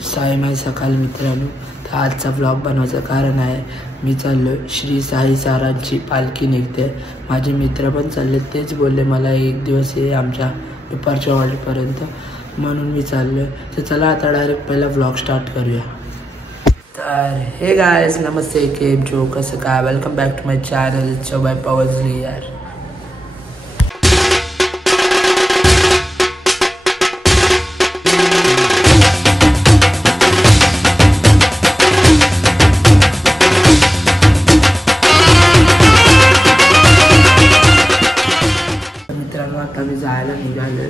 साई माय सकाळ मित्रांनो, तर आजचा ब्लॉग बनवायचं कारण आहे मी चाललो श्री साई सारांची पालखी निघते. माझे मित्र पण चालले, तेच बोलले मला एक दिवस ये आमच्या दुपारच्या वाजेपर्यंत, म्हणून मी चाललो. तर चला आता डायरेक्ट पहिला ब्लॉग स्टार्ट करूया. तर हे गाइस, नमस्ते, केम छो, कसं काय, welcome back to my channel by Pavanji यार. मित्रांनो, आता मी जायला निघालो.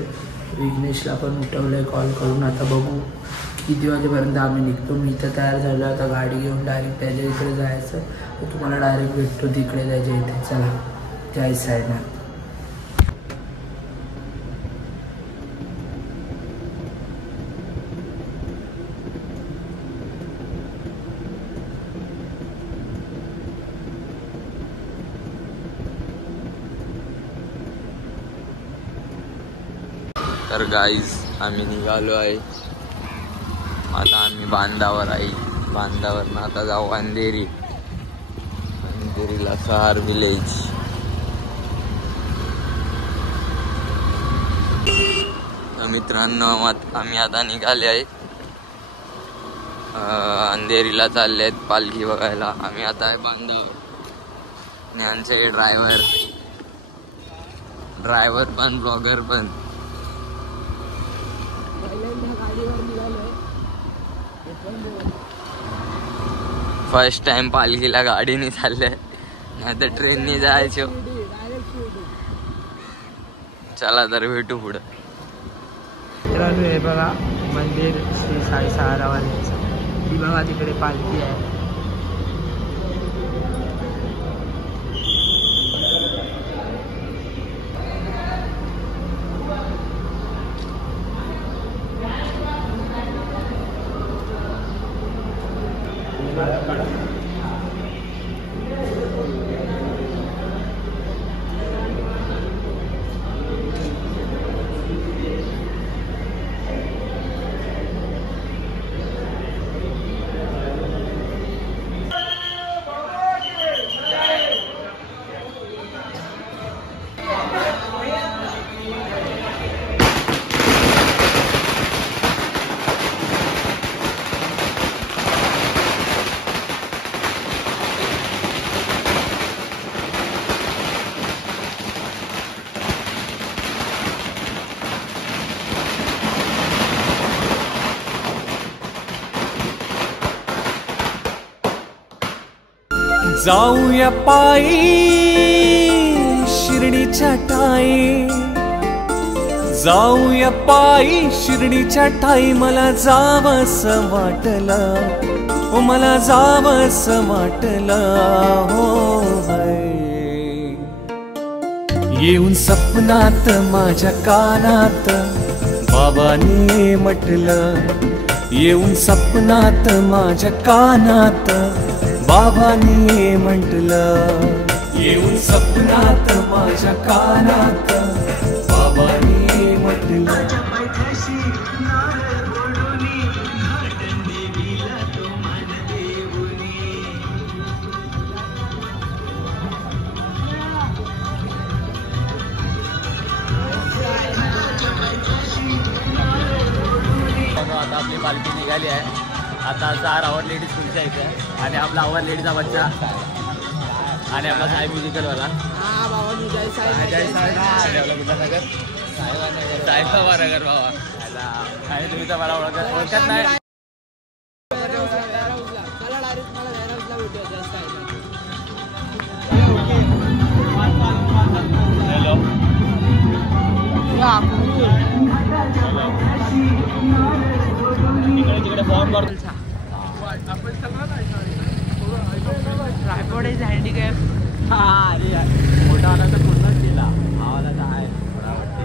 विघ्नेशला पण उठवलंय कॉल करून. आता बघू किती वाजेपर्यंत आम्ही निघतो. मी तर तयार झालो, आता गाडी घेऊन डायरेक्ट त्याच्या इकडे जायचं. तर तुम्हाला डायरेक्ट भेटतो तिकडे जायच्या इथे. चला जय साईनाथ. तर गाईज, आम्ही निघालो आहे. आता आम्ही बांधावर आहे. बांधावरनं आता जाऊ अंधेरी. अंधेरीला सहार विलेज. मित्रांनो, आम्ही आता निघाले आहे. अंधेरीला चालले आहेत पालखी बघायला. आम्ही आता आहे बांधावर. आणि आमचे ड्रायव्हर पण ब्लॉगर पण. फर्स्ट टाइम पालखीला गाडीने चालले, नाही तर ट्रेनने जायचो. चला तर भेटू पुढं. हे बघा मंदिर श्री साई सहारावाल्यांचं. ती बघा तिकडे पालखी आहे. जाऊया पायी शिर्डीच्या ठाई, जाऊया पायी शिर्डीच्या ठाई. मला जावंसं वाटलं, मला जावंसं वाटलं हो बाई. येऊन सपनात माझ्या कानात बाबांनी म्हटलं, येऊन सपनात माझ्या कानात बाबांनी म्हटलं. येऊन सपनात माझ्या कानात बाबांनी म्हटलं. आता आपली पालखी निघाली आहे. आता 4 आवर लेडीज खुर्च्या इथे, आणि आपला आवर लेडीजचा बच्चा, आणि आपला साई म्युझिकलवाला. साईबा वारगर बाबा. साई तुम्हीचा मला ओळखत नाही. तिकडे फॉर्म भर. Tripod is handicap. मोठा आला तर पूर्णच केला. आवाला तर आहे थोडा वाटते.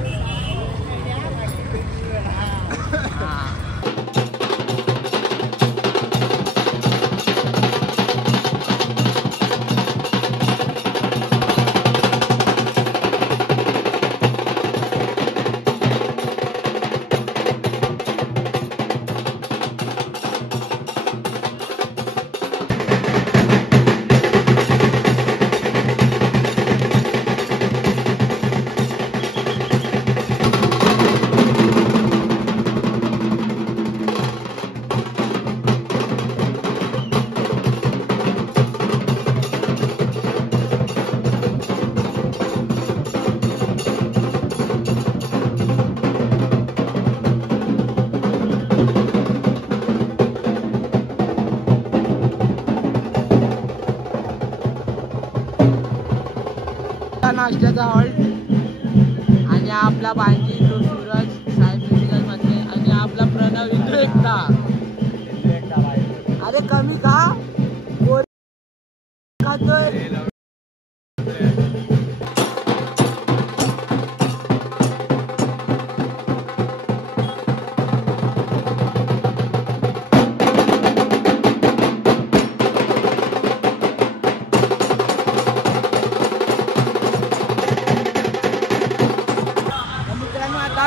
नाश्त्याचा हॉल्ट. आणि आपला बांजी तो सूरज साहेब मेडिकल मध्ये. आणि आपला प्रणव इंदू एकटा. अरे कमी का खातोय.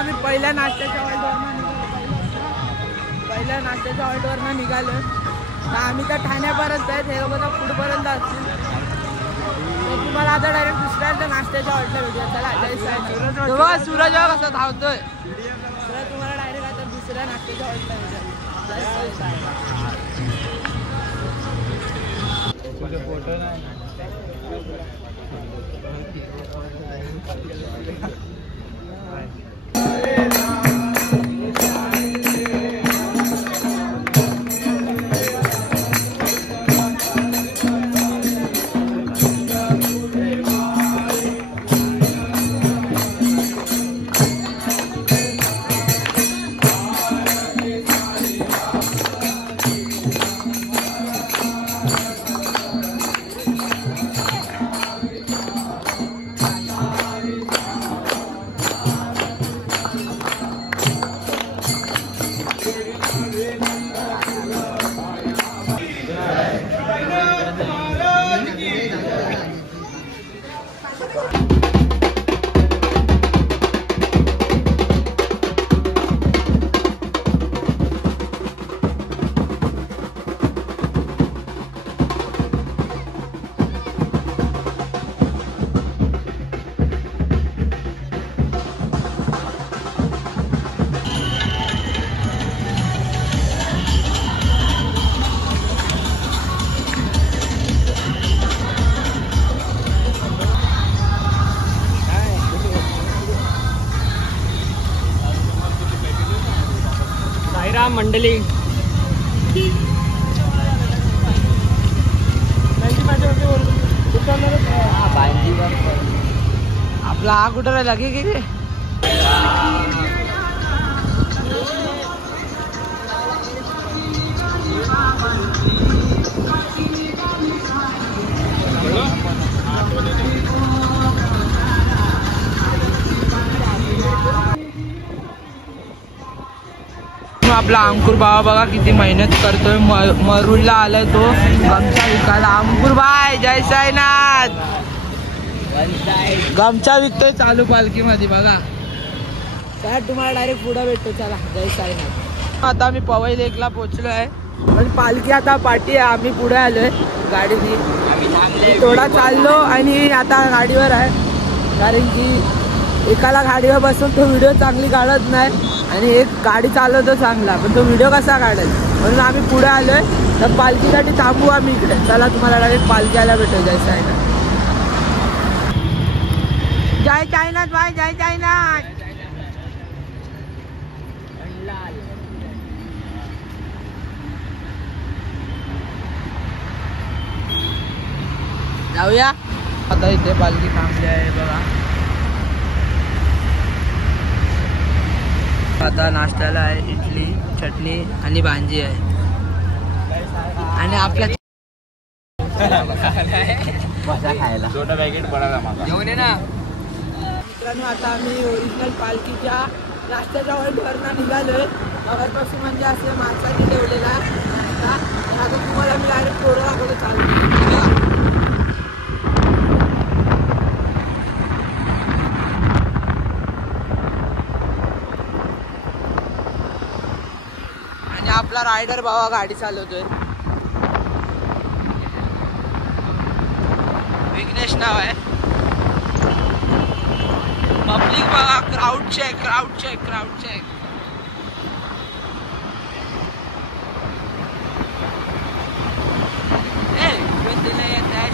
आम्ही पहिल्या नाश्त्याच्या हॉल्टवरनं निघालो. तर आम्ही तर ठाण्यापर्यंत आहेत. हे लोक तर पुढपर्यंत असतील. तर तुम्हाला आता डायरेक्ट दुसऱ्या नाश्त्याच्या हॉल्टला भेटूया. चला जय साई. सूरज कसा धावतोय. तुम्हाला डायरेक्ट आता दुसऱ्या नाश्त्याच्या हॉल्टला भेटूया. जय साई. फोटो नाही. मंडली आपला हा कुठं राहिला की आपला अंकुर बाबा बघा किती मेहनत करतोय. मरुडला आलाय तो गमछा विकायला. अंकुर भाई जय साईनाथ. गमछा विकतोय चालू पालखी मध्ये बघा. काय तुम्हाला डायरेक्ट पुढे भेटतो. चला जय साईनाथ. आता आम्ही पवई लेकला पोहोचलो आहे. पण पालखी आता पाठी आहे. आम्ही पुढे आलोय गाडीने. थोडा चाललो आणि आता गाडीवर आहे. कारण की एकाला गाडीवर बसून तो व्हिडिओ चांगली काढत नाही आणि एक गाडी चालवतो चांगला पण तो व्हिडिओ कसा काढेल. म्हणून आम्ही पुढे आलोय. तर पालखीसाठी थांबू आम्ही इकडे. चला तुम्हाला डायरेक्ट पालखीला भेटू. जय साईनाथ. जय साईनाथ भाई जय साईनाथ. जाऊया आता. इथे पालखी थांबली आहे बघा. आता नाश्त्याला आहे इडली चटणी आणि भांजी आहे. आणि आपल्या खायला छोटा पॅकेट पडायला घेऊन ये ना मित्रांनो. आता आम्ही ओरिजिनल पालखीच्या नाश्त्याच्या हॉल्टवरनं निघालोय. मगापासून म्हणजे असं माणसाने ठेवलेला नाश्ता. आता तुम्हाला मी डायरेक्ट थोडं दाखवलं चालू. आपला रायडर बाबा गाडी चालवतोय. विघ्नेश नाव आहे. पब्लिक बघा. Crowd check.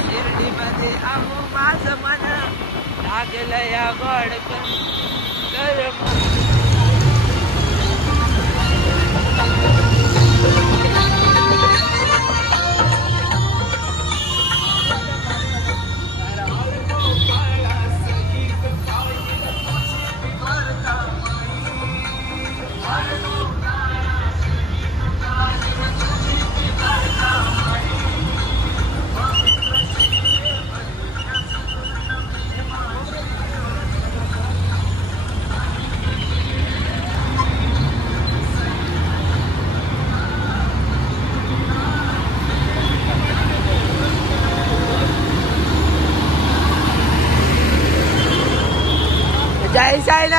शिर्डीमध्ये आहो माझं मन लागलं या गोडकन.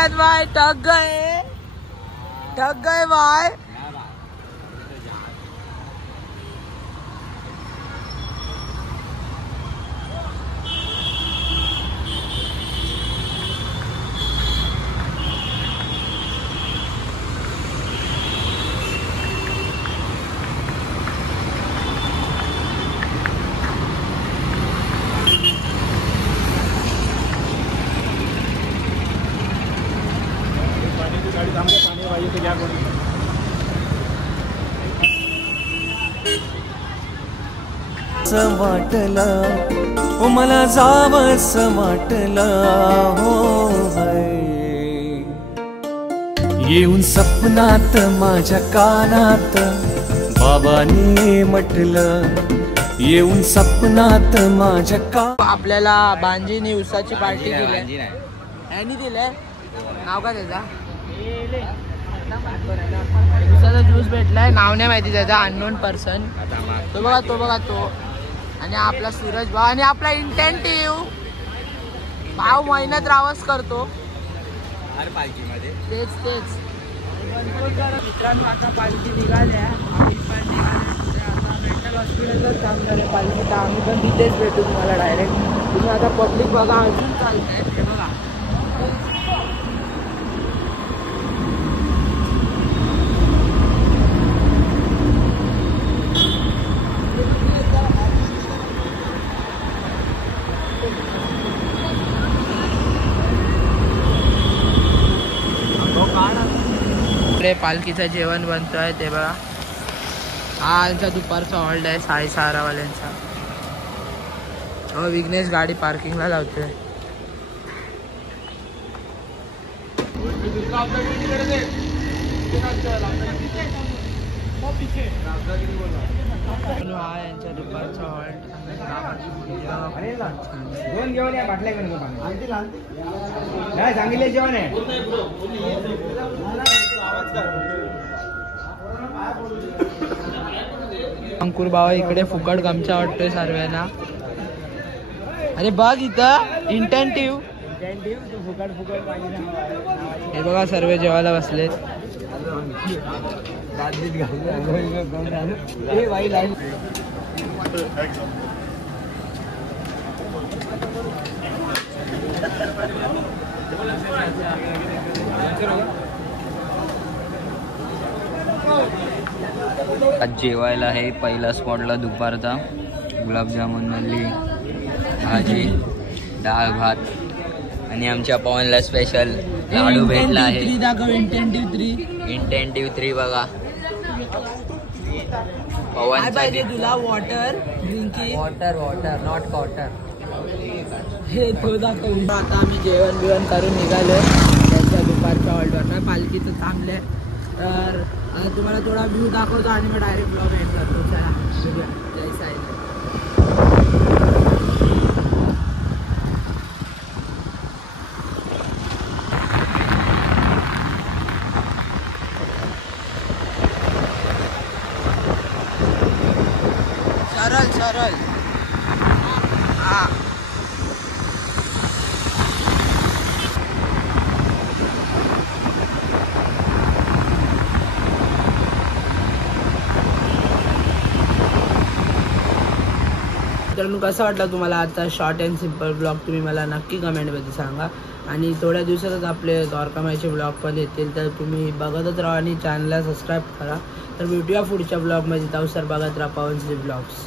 श्रीकांत भाई ठग गए भाई। वाटला ओ मला जावस वाटला हो है। येऊन सपनात माझ्या कानात बाबांनी म्हटलं, येऊन सपनात माझ्या आपल्याला बांजीनी उसाची पार्टी दिली, यांनी दिले नाव का त्याचा, उसाचा ज्यूस भेटलाय, नाव नाही माहिती त्याचा, अननोन पर्सन। तो बघा तो आणि आपला सूरज भाऊ आणि आपला इंटेंटिव्ह भाऊ मेहनत रावस करतो तेच मित्रांनो। आता पालखी निघाल्या, आता मेंटल हॉस्पिटलच काम झालं पालखी, तर आम्ही पण तिथेच भेटू तुम्हाला डायरेक्ट। तुम्ही आता पब्लिक बघा अजून चालतंय, हे बघा पालखीचं जेवण बनतोय ते बघा। हा आमचा दुपारचा हॉल्ट आहे साई सारावाल्यांचा। विघ्नेश गाडी पार्किंगला लावतोय। हा यांचा दुपारचा हॉल्ट। दोन जेवण आहे, बाटल्या नाही सांगितले जेवण आहे। अंकुर बाबा इकडे फुकट गमछा वाटतोय सर्वांना। अरे बघ इथं इंटेंटिव्ह हे बघा, सर्व जेवायला बसलेत। आज जेवायला आहे पहिला स्पॉटला दुपारचा, गुलाबजामुन मल्ली भाजी डाळ भात आणि आमच्या पवनला स्पेशल लाडू भेटला आहे। इंटेंटिव्ह 3 बघा पवन पाहिजे तुला, water drinking, water not quarter, हे तो दाखव। आता आम्ही जेवण बिवण करून निघालो त्यांच्या दुपारच्या हॉल्टवर, पालखीचं थांबले। तर तुम्हाला थोडा व्ह्यू दाखवतो आणि मग डायरेक्ट ब्लॉग एंड करतो। चला जय साई। सरळ हा कसं वाटलं तुम्हाला आजचा शॉर्ट अँड सिम्पल ब्लॉग, तुम्ही मला नक्की कमेंटमध्ये सांगा। आणि थोड्या दिवसातच आपले द्वारकामाईचे ब्लॉग पण येतील, तर तुम्ही बघतच राहा आणि चॅनलला सबस्क्राईब करा। तर भेटूया पुढच्या ब्लॉगमध्ये, तावसर बघत राहा पवनचे ब्लॉग्स।